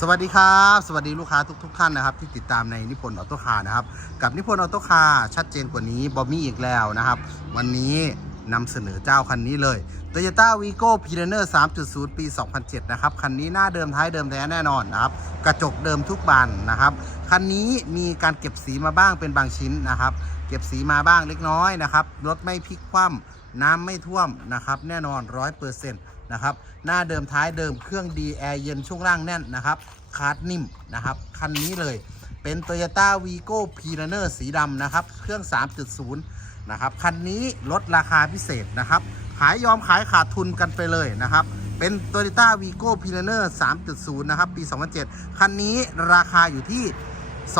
สวัสดีครับ สวัสดีลูกค้าทุกทท่านนะครับ ที่ติดตามในนิพนธ์ออโต้คาร์นะครับ กับนิพนธ์ออโต้คาร์ชัดเจนกว่านี้บอมมี่อีกแล้วนะครับ วันนี้นำเสนอเจ้าคันนี้เลย Toyota Vigo p i r a n e r 3.0 ปี 2007 นะครับ คันนี้หน้าเดิมท้ายเดิมแท้แน่นอนนะครับ กระจกเดิมทุกบานนะครับ คันนี้มีการเก็บสีมาบ้างเป็นบางชิ้นนะครับ เก็บสีมาบ้างเล็กน้อยนะครับ รถไม่พลิกคว่ำน้ำไม่ท่วมนะครับ แน่นอน 100% นะครับ หน้าเดิมท้ายเดิมเครื่องดีแอร์เย็นช่วงล่างแน่นนะครับคาร์ดนิ่มนะครับคันนี้เลยเป็น Toyota Vigo p i r a n e r สีดำนะครับ เครื่อง 3.0 นะครับ คันนี้ลดราคาพิเศษนะครับ ขายยอมขายขาดทุนกันไปเลยนะครับ เป็น Toyota Vigo p i r a n e r 3.0 นะครับ ปี 2007 คันนี้ราคาอยู่ที่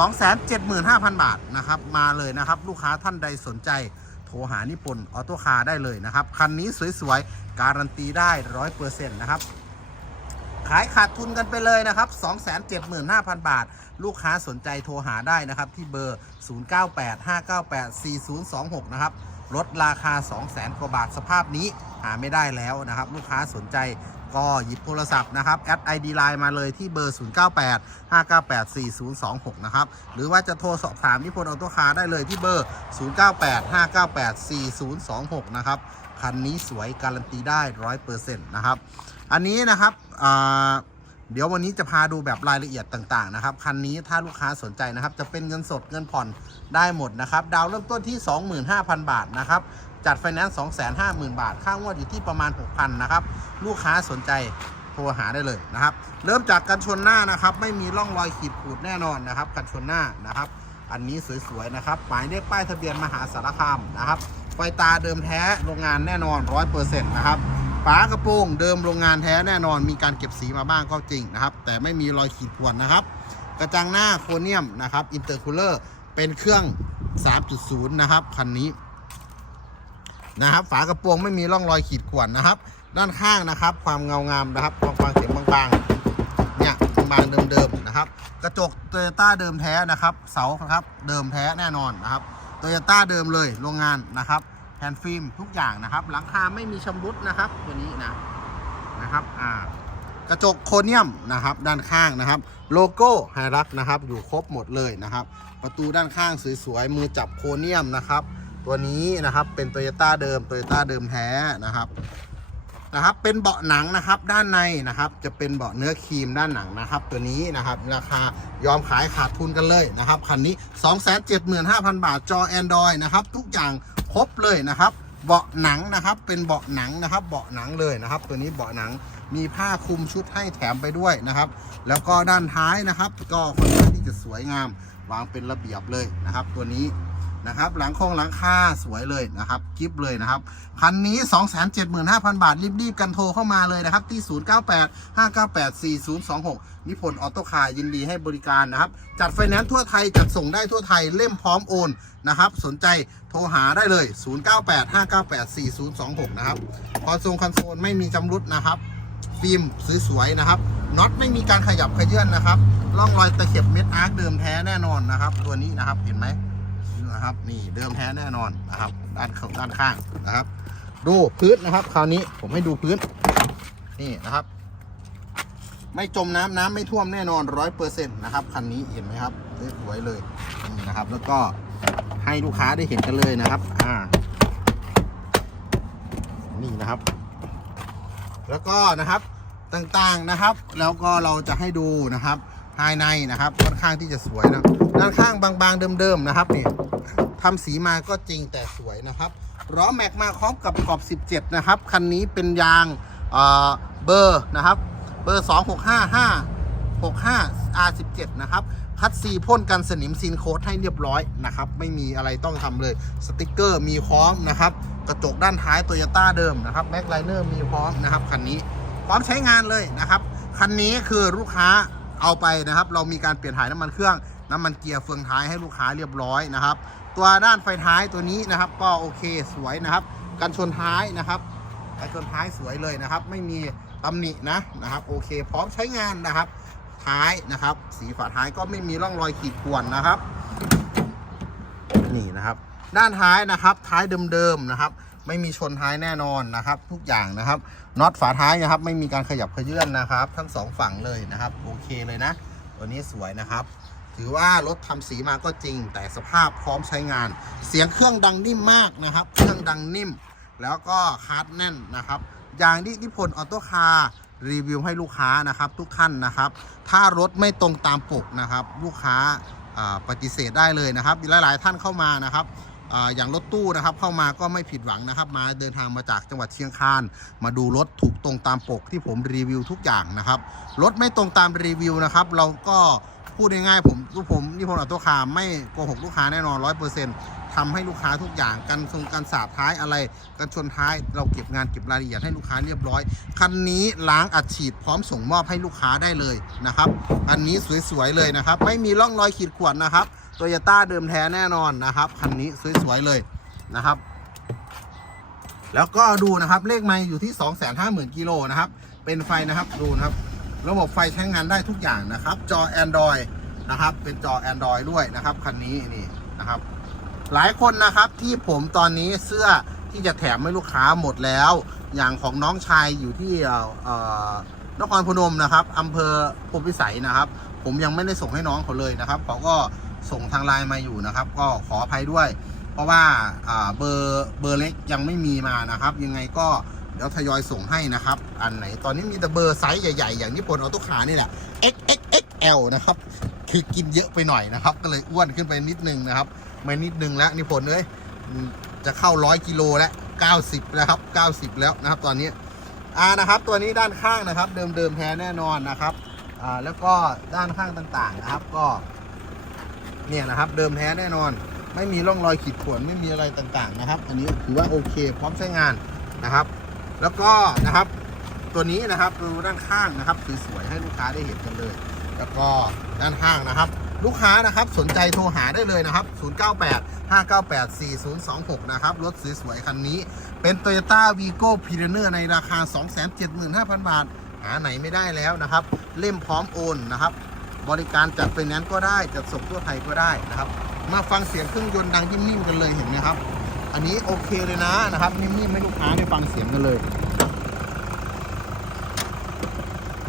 275,000 บาทนะครับ มาเลยนะครับ ลูกค้าท่านใดสนใจ หานิปนออโต้คาร์ได้เลยนะครับ คันนี้สวยๆ การันตีได้ร้อยเปอร์เซ็นต์นะครับ ขายขาดทุนกันไปเลยนะครับ 275,000 บาท ลูกค้าสนใจโทรหาได้นะครับ ที่เบอร์ 0985984026 นะครับลดราคา 200,000 กว่าบาทสภาพนี้หาไม่ได้แล้วนะครับ ลูกค้าสนใจ ก็หยิบโทรศัพท์นะครับแอด ID Line มาเลยที่เบอร์ 0985984026 นะครับ หรือว่าจะโทรสอบถามนิพนธ์ออโต้คาร์ได้เลยที่เบอร์ 0985984026 นะครับ คันนี้สวยการันตีได้ 100%นะครับ อันนี้นะครับเดี๋ยววันนี้จะพาดูแบบรายละเอียดต่างๆนะครับ คันนี้ถ้าลูกค้าสนใจนะครับ จะเป็นเงินสดเงินผ่อนได้หมดนะครับ ดาวน์เริ่มต้นที่ 25,000 บาทนะครับ จัดไฟแนนซ์250,000บาท ค่างวดอยู่ที่ประมาณ6,000นะครับ ลูกค้าสนใจโทรหาได้เลยนะครับ เริ่มจากกันชนหน้านะครับ ไม่มีร่องรอยขีดขูดแน่นอนนะครับ กันชนหน้านะครับ อันนี้สวยๆนะครับ หมายเลขป้ายทะเบียนมหาสารคามนะครับ ไฟตาเดิมแท้โรงงานแน่นอน100%นะครับฝากระโปรงเดิมโรงงานแท้แน่นอนมีการเก็บสีมาบ้างก็จริงนะครับ แต่ไม่มีรอยขีดข่วนนะครับ กระจังหน้าโครเนียมนะครับอินเตอร์คูลเลอร์เป็นเครื่อง 3.0 นะครับคันนี้ นะครับ ฝากระโปรงไม่มีร่องรอยขีดข่วนนะครับ ด้านข้างนะครับ ความเงางามนะครับความฟังเสียงบางๆเนี่ยบางเดิมๆนะครับ กระจกโตโยต้าเดิมแท้นะครับ เสาครับเดิมแท้แน่นอนนะครับโตโยต้าเดิมเลยโรงงานนะครับแผ่นฟิล์มทุกอย่างนะครับ หลังคาไม่มีชำรุดนะครับตัวนี้นะนะครับอ่ากระจกโครเนียมนะครับด้านข้างนะครับ โลโก้ไฮรักนะครับ อยู่ครบหมดเลยนะครับ ประตูด้านข้างสวยๆมือจับโครเนียมนะครับ ตัวนี้นะครับเป็นโตโยต้าเดิมโตโยต้าเดิมแท้นะครับนะครับเป็นเบาะหนังนะครับด้านในนะครับจะเป็นเบาะเนื้อครีมด้านหนังนะครับ ตัวนี้นะครับราคายอมขายขาดทุนกันเลยนะครับคันนี้ 275,000 บาทจอ Android นะครับทุกอย่างครบเลยนะครับเบาะหนังนะครับเป็นเบาะหนังนะครับเบาะหนังเลยนะครับ ตัวนี้เบาะหนังมีผ้าคลุมชุดให้แถมไปด้วยนะครับ แล้วก็ด้านท้ายนะครับ ก็ค่อนข้างที่จะสวยงามวางเป็นระเบียบเลยนะครับ ตัวนี้ นะครับ หลังโคงหลังคาสวยเลยนะครับกิฟเลยนะครับ คันนี้ 275,000 บาท รีบ ๆ กันโทรเข้ามาเลยนะครับ ที่ 0985984026 นิพนธ์ออโต้คาร์ยินดีให้บริการนะครับ จัดไฟแนนซ์ทั่วไทย จัดส่งได้ทั่วไทยเล่มพร้อมโอนนะครับ สนใจโทรหาได้เลย 0985984026 นะครับคอนโซลคอนโซลไม่มีจำรุดนะครับ ฟิล์มสวยๆนะครับน็อตไม่มีการขยับขยื่นนะครับร่องรอยตะเข็บเม็ดอาร์คเดิมแท้แน่นอนนะครับ ตัวนี้นะครับเห็นไหม นะครับ นี่เดิมแท้แน่นอนนะครับ ด้านข้างด้านข้างนะครับ ดูพื้นนะครับ คราวนี้ผมให้ดูพื้น นี่นะครับ ไม่จมน้ำน้ำไม่ท่วมแน่นอนร้อยเปอร์เซ็นต์นะครับคันนี้เห็นไหมครับสวยเลยนี่นะครับ แล้วก็ให้ลูกค้าได้เห็นกันเลยนะครับ อ่า นี่นะครับ แล้วก็นะครับต่างๆนะครับ แล้วก็เราจะให้ดูนะครับ ภายในนะครับค่อนข้างที่จะสวยนะด้านข้างบางๆเดิมๆนะครับนี่ ทำสีมาก็จริงแต่สวยนะครับล้อแม็กมาพร้อมกับขอบ 17 นะครับ คันนี้เป็นยางเอ่อเบอร์นะครับ เบอร์ 2655 65 R17 นะครับ คัดซีพ่นกันสนิมซีนโค้ดให้เรียบร้อยนะครับ ไม่มีอะไรต้องทำเลย สติกเกอร์มีพร้อมนะครับ กระจกด้านท้ายโตโยต้าเดิมนะครับแม็กไลเนอร์มีพร้อมนะครับคันนี้ พร้อมใช้งานเลยนะครับ คันนี้คือลูกค้าเอาไปนะครับ เรามีการเปลี่ยนถ่ายน้ำมันเครื่อง น้ำมันเกียร์เฟืองท้ายให้ลูกค้าเรียบร้อยนะครับ ตัวด้านไฟท้ายตัวนี้นะครับ ก็โอเคสวยนะครับ กันชนท้ายนะครับกันชนท้ายสวยเลยนะครับ ไม่มีตำหนินะนะครับ โอเค พร้อมใช้งานนะครับ ท้ายนะครับ สีฝาท้ายก็ไม่มีร่องรอยขีดข่วนนะครับ นี่นะครับ ด้านท้ายนะครับ ท้ายเดิมๆนะครับ ไม่มีชนท้ายแน่นอนนะครับ ทุกอย่างนะครับน็อตฝาท้ายนะครับ ไม่มีการขยับเขยื่อนนะครับ ทั้งสองฝั่งเลยนะครับ โอเคเลยนะ ตัวนี้สวยนะครับ ถือว่ารถทำสีมาก็จริง แต่สภาพพร้อมใช้งาน เสียงเครื่องดังนิ่มมากนะครับ เครื่องดังนิ่ม แล้วก็คาร์ดแน่นนะครับอย่างที่นิพนธ์ออโต้คาร์รีวิวให้ลูกค้านะครับ ทุกท่านนะครับ ถ้ารถไม่ตรงตามปกนะครับ ลูกค้าปฏิเสธได้เลยนะครับหลายๆท่านเข้ามานะครับอย่างรถตู้นะครับเข้ามาก็ไม่ผิดหวังนะครับ มาเดินทางมาจากจังหวัดเชียงคาน มาดูรถถูกตรงตามปกที่ผมรีวิวทุกอย่างนะครับรถไม่ตรงตามรีวิวนะครับ เราก็ พูดง่ายๆผมลูกผมนิพนธ์ออโตคาไม่โกหกลูกค้าแน่นอนร้อยเปอร์เซ็นต์ทำให้ลูกค้าทุกอย่างกันทรงกันสาดท้ายอะไรกันชนท้ายเราเก็บงานเก็บรายละเอียดให้ลูกค้าเรียบร้อย คันนี้ล้างอัดฉีดพร้อมส่งมอบให้ลูกค้าได้เลยนะครับอันนี้สวยๆเลยนะครับ ไม่มีร่องรอยขีดข่วนนะครับโตโยต้าเดิมแท้แน่นอนนะครับคันนี้สวยๆเลยนะครับ แล้วก็ดูนะครับเลขไมล์อยู่ที่ 250,000กิโลนะครับเป็นไฟนะครับดูนะครับ ระบบไฟใช้งานได้ทุกอย่างนะครับ จอ Android นะครับ เป็นจอ Android ด้วยนะครับคันนี้นี่นะครับ หลายคนนะครับที่ผมตอนนี้เสื้อที่จะแถมให้ลูกค้าหมดแล้ว อย่างของน้องชายอยู่ที่นครพนมนะครับอำเภอพรมพิสัยนะครับ ผมยังไม่ได้ส่งให้น้องเขาเลยนะครับเขาก็ส่งทางไลน์มาอยู่นะครับ ก็ขออภัยด้วย เพราะว่าอ่าเบอร์เบอร์เล็กยังไม่มีมานะครับ ยังไงก็ เดี๋ยวทยอยส่งให้นะครับ อันไหนตอนนี้มีแต่เบอร์ไซส์ใหญ่ๆ อย่างญี่ปุ่นออโต้ขานี่แหละ XXXL นะครับ คือกินเยอะไปหน่อยนะครับ ก็เลยอ้วนขึ้นไปนิดนึงนะครับไม่นิดนึงแล้วนี่ผลเลยอืมจะเข้าร้อยกิโลแล้ว90แล้วครับ90แล้วนะครับ ตอนนี้อ่านะครับ ตัวนี้ด้านข้างนะครับเดิมเดิมๆแท้แน่นอนนะครับอ่าแล้วก็ด้านข้างต่างๆนะครับก็ เนี่ยนะครับ เดิมแท้แน่นอน ไม่มีร่องรอยขีดข่วนไม่มีอะไรต่างๆนะครับ อันนี้ถือว่าโอเค พร้อมใช้งานนะครับ แล้วก็นะครับ ตัวนี้นะครับดูด้านข้างนะครับสวยๆให้ลูกค้าได้เห็นกันเลย แล้วก็ด้านข้างนะครับ ลูกค้านะครับสนใจโทรหาได้เลยนะครับ 098 598 4026 นะครับรถสวยๆคันนี้ เป็น Toyota Vigo p i r e n e r ในราคา 275,000 บาท หาไหนไม่ได้แล้วนะครับ เล่มพร้อมโอนนะครับ บริการจัดเป็นนั้นก็ได้จัดส่งทั่วไทยก็ได้นะครับ มาฟังเสียงเครื่องยนต์ดังนิ่มๆกันเลยเห็นไหมครับ อันนี้โอเคเลยนะนะครับนิ่มๆให้ลูกค้าได้ฟังเสียงกันเลย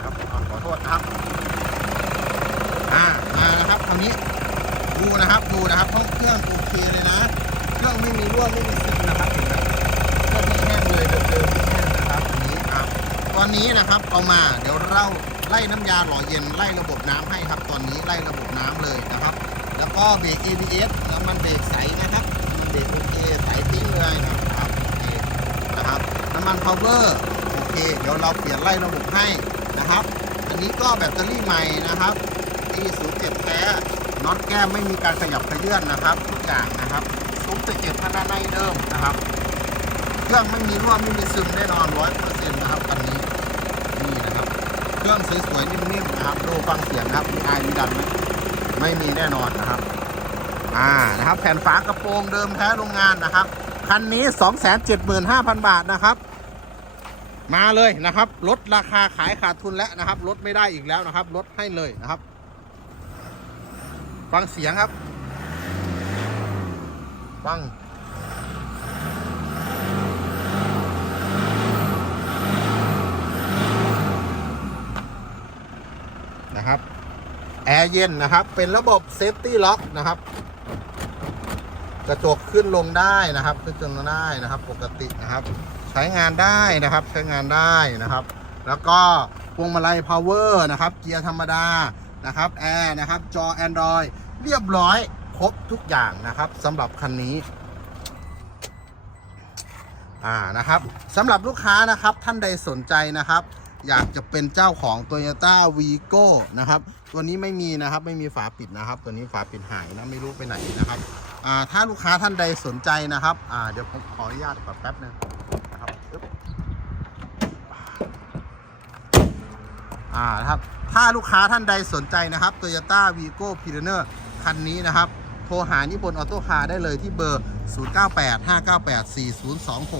ครับขอโทษครับอ่ามานะครับคราวนี้ดูนะครับดูนะครับห้องเครื่องโอเคเลยนะ เครื่องไม่มีรั่วไม่มีซึมนะครับเห็นไหมเครื่องไม่แห้งเลยเดิมๆไม่แห้งนะครับอันนี้อะตอนนี้นะครับเอามาเดี๋ยวเราไล่น้ำยาหล่อเย็นไล่ระบบน้ำให้ครับ ตอนนี้ไล่ระบบน้ำเลยนะครับ แล้วก็เบรก ABS แล้วมันเบรกใสนะครับ เบรกโอเคใสปิ้งเลยนะครับโอเคนะครับน้ำมัน power โอเคเดี๋ยวเราเปลี่ยนไล่ระบบให้นะครับ อันนี้ก็แบตเตอรี่ใหม่นะครับที่07แท้น็อตแก้มไม่มีการขยับขยื่นนะครับทุกอย่างนะครับซุ้มตะเกียบพนาในเดิมนะครับเครื่องไม่มีรั่วไม่มีซึมแน่นอนร้อยเปอร์เซ็นต์นะครับคันนี้นี่นะครับเครื่องสวยๆนิ่มๆนะครับดูฟังเสียงนะครับมีไอมีดันไหมไม่มีแน่นอนนะครับ อ่านะครับแผ่นฝากระโปรงเดิมแท้โรงงานนะครับคันนี้ 275,000 บาทนะครับ มาเลยนะครับลดราคาขายขาดทุนแล้วนะครับลดไม่ได้อีกแล้วนะครับลดให้เลยนะครับ ฟังเสียงครับ ฟังนะครับแอร์เย็นนะครับ เป็นระบบเซฟตี้ล็อกนะครับ กระจกขึ้นลงได้นะครับ ขึ้นลงได้นะครับ ปกตินะครับ ใช้งานได้นะครับ ใช้งานได้นะครับ แล้วก็พวงมาลัย power นะครับ เกียร์ธรรมดานะครับแอร์นะครับ จอ Android เรียบร้อยครบทุกอย่างนะครับสำหรับคันนี้อ่านะครับสำหรับลูกค้านะครับท่านใดสนใจนะครับ อยากจะเป็นเจ้าของ Toyota Vigo นะครับ ตัวนี้ไม่มีนะครับ ไม่มีฝาปิดนะครับ ตัวนี้ฝาปิดหายนะไม่รู้ไปไหนนะครับ ถ้าลูกค้าท่านใดสนใจนะครับอ่าเดี๋ยวผมขออนุญาตก่อนแป๊บนึงนะครับอ่านะครับถ้าลูกค้าท่านใดสนใจนะครับ Toyota Vigo p i r e n e r คันนี้นะครับ โทรหานิพนธ์ออโต้คาร์ได้เลยที่เบอร์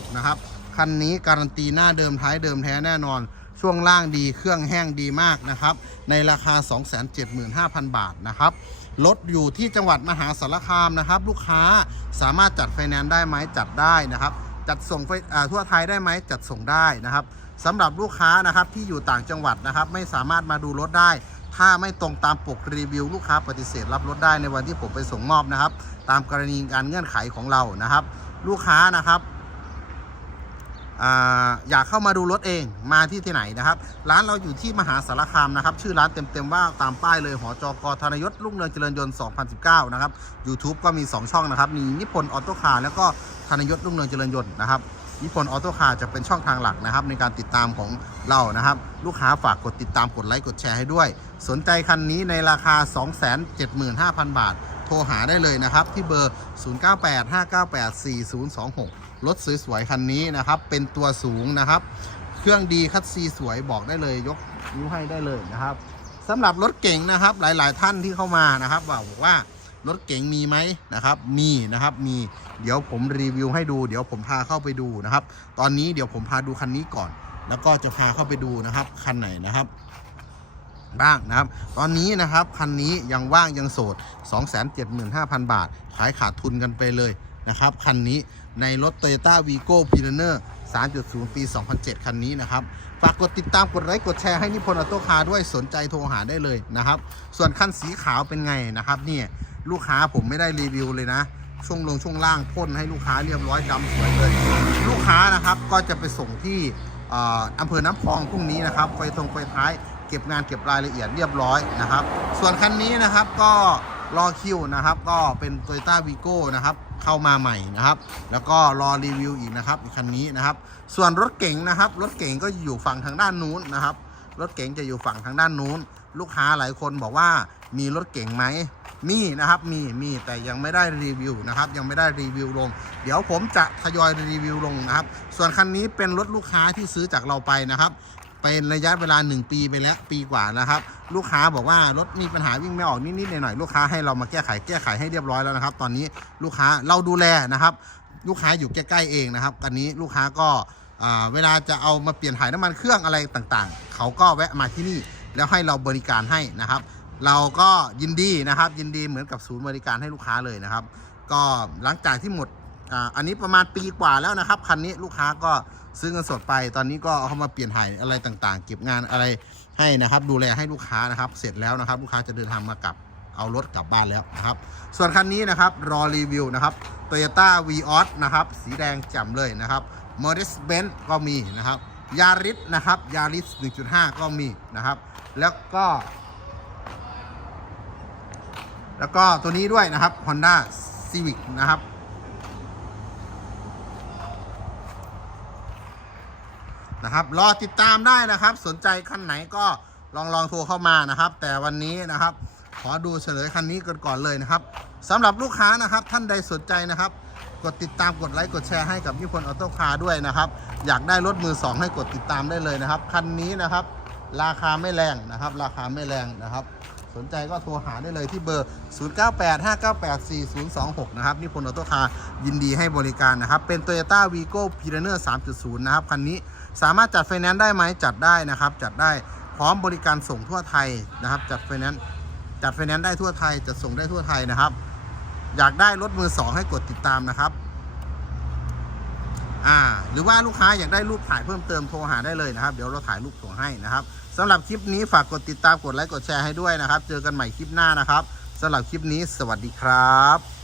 0985984026 นะครับ คันนี้การันตีหน้าเดิมท้ายเดิมแท้แน่นอน ช่วงล่างดีเครื่องแห้งดีมากนะครับ ในราคา 275,000 บาทนะครับ รถอยู่ที่จังหวัดมหาสารคามนะครับ ลูกค้าสามารถจัดไฟแนนซ์ได้ไหมจัดได้นะครับ จัดส่งไปทั่วไทยได้ไหมจัดส่งได้นะครับสำหรับลูกค้านะครับที่อยู่ต่างจังหวัดนะครับ ไม่สามารถมาดูรถได้ ถ้าไม่ตรงตามปกรีวิว ลูกค้าปฏิเสธรับรถได้ในวันที่ผมไปส่งมอบนะครับ ตามกรณีการเงื่อนไขของเรานะครับ ลูกค้านะครับ อยากเข้ามาดูรถเองมาที่ที่ไหนนะครับ ร้านเราอยู่ที่มหาสารคามนะครับ ชื่อร้านเต็มๆว่าตามป้ายเลยหอจกธนยศรุ่งเรืองเจริญยนต์ 2019 นะครับ YouTube ก็มี 2 ช่องนะครับ มีนิพนธ์ออโต้คาร์แล้วก็ธนยศรุ่งเรืองเจริญยนต์นะครับนิพนธ์ออโต้คาร์จะเป็นช่องทางหลักนะครับ ในการติดตามของเรานะครับ ลูกค้าฝากกดติดตามกดไลค์กดแชร์ให้ด้วย สนใจคันนี้ในราคา 275,000 บาท โทรหาได้เลยนะครับ ที่เบอร์ 0985984026 รถสวยๆคันนี้นะครับ เป็นตัวสูงนะครับ เครื่องดีคัดซีสวยบอกได้เลยยกนิ้วให้ได้เลยนะครับสำหรับรถเก๋งนะครับ หลายๆท่านที่เข้ามานะครับบอกว่ารถเก๋งมีไหมนะครับ มีนะครับ มีเดี๋ยวผมรีวิวให้ดู เดี๋ยวผมพาเข้าไปดูนะครับ ตอนนี้เดี๋ยวผมพาดูคันนี้ก่อน แล้วก็จะพาเข้าไปดูนะครับคันไหนนะครับบ้างนะครับ ตอนนี้นะครับคันนี้ยังว่างยังโสด 275,000 บาท ขายขาดทุนกันไปเลยนะครับคันนี้ ในรถ Toyota Vigo p i l a n e r 3.0 ปี 2007 คันนี้นะครับ ฝากกดติดตามกดไลค์กดแชร์ให้นิพนธ์ออโต้คาร์ด้วยสนใจโทรหาได้เลยนะครับ ส่วนคันสีขาวเป็นไงนะครับเนี่ยลูกค้าผมไม่ได้รีวิวเลยนะ ช่วงลงช่วงล่างพ่นให้ลูกค้าเรียบร้อยดำสวยเลย ลูกค้านะครับก็จะไปส่งที่อออำเภอน้ำพองพรุ่งนี้นะครับไฟตรงไฟท้าย เก็บงานเก็บรายละเอียดเรียบร้อยนะครับ ส่วนคันนี้นะครับก็ รอคิวนะครับ ก็เป็น t o y ต้าวีโก้นะครับเข้ามาใหม่นะครับ แล้วก็รอรีวิวอีกนะครับอีกคันนี้นะครับ ส่วนรถเก๋งนะครับ รถเก๋งก็อยู่ฝั่งทางด้านนู้นนะครับ รถเก๋งจะอยู่ฝั่งทางด้านนู้น ลูกค้าหลายคนบอกว่ามีรถเก๋งไหมมีนะครับมีมีแต่ยังไม่ได้รีวิวนะครับ ยังไม่ได้รีวิวลง เดี๋ยวผมจะทยอยรีวิวลงนะครับ ส่วนคันนี้เป็นรถลูกค้าที่ซื้อจากเราไปนะครับ เป็นระยะเวลา 1 ปีไปแล้วปีกว่านะครับ ลูกค้าบอกว่ารถมีปัญหาวิ่งไม่ออกนิดๆหน่อยๆลูกค้าให้เรามาแก้ไขแก้ไขให้เรียบร้อยแล้วนะครับ ตอนนี้ลูกค้าเราดูแลนะครับ ลูกค้าอยู่ใกล้ๆเองนะครับกันนี้ลูกค้าก็เวลาจะเอามาเปลี่ยนถ่ายน้ำมันเครื่องอะไรต่างๆ เขาก็แวะมาที่นี่แล้วให้เราบริการให้นะครับ เราก็ยินดีนะครับยินดีเหมือนกับศูนย์บริการให้ลูกค้าเลยนะครับ ก็หลังจากที่หมด อันนี้ประมาณปีกว่าแล้วนะครับคันนี้ลูกค้าก็ซื้อเงินสดไป ตอนนี้ก็เอาเข้ามาเปลี่ยนถ่ายอะไรต่างๆ เก็บงานอะไรให้นะครับ ดูแลให้ลูกค้านะครับ เสร็จแล้วนะครับ ลูกค้าจะเดินทางมากลับเอารถกลับบ้านแล้วนะครับ ส่วนคันนี้นะครับรอรีวิวนะครับ Toyota v ีออสนะครับ สีแดงแจ่มเลยนะครับ m e r c e d e s b e n z ก็มีนะครับยาริสนะครับยาริส1.5 ก็มีนะครับ แล้วก็ แล้วก็ตัวนี้ด้วยนะครับ Honda Civic นะครับ นะครับรอติดตามได้นะครับ สนใจคันไหนก็ลองลองโทรเข้ามานะครับ แต่วันนี้นะครับ ขอดูเฉลยคันนี้กันก่อนเลยนะครับสำหรับลูกค้านะครับท่านใดสนใจนะครับ กดติดตามกดไลค์กดแชร์ให้กับนิพนธ์ออโต้คาร์ด้วยนะครับ อยากได้รถมือสองให้กดติดตามได้เลยนะครับคันนี้นะครับ ราคาไม่แรงนะครับ ราคาไม่แรงนะครับ สนใจก็โทรหาได้เลยที่เบอร์ 0985984026 นะครับนิพนธ์ออโต้คาร์ยินดีให้บริการนะครับ เป็น Toyota Vigo p i r a n e r 3.0 นะครับคันนี้ สามารถจัดไฟแนนซ์ได้ไหมจัดได้นะครับ จัดได้พร้อมบริการส่งทั่วไทยนะครับ จัดไฟแนนซ์จัดไฟแนนซ์ได้ทั่วไทยจัดส่งได้ทั่วไทยนะครับ อยากได้รถมือสองให้กดติดตามนะครับอ่าหรือว่าลูกค้าอยากได้รูปถ่ายเพิ่มเติมโทรหาได้เลยนะครับ เดี๋ยวเราถ่ายรูปส่งให้นะครับสำหรับคลิปนี้ฝากกดติดตามกดไลค์กดแชร์ให้ด้วยนะครับ เจอกันใหม่คลิปหน้านะครับสำหรับคลิปนี้ สวัสดีครับ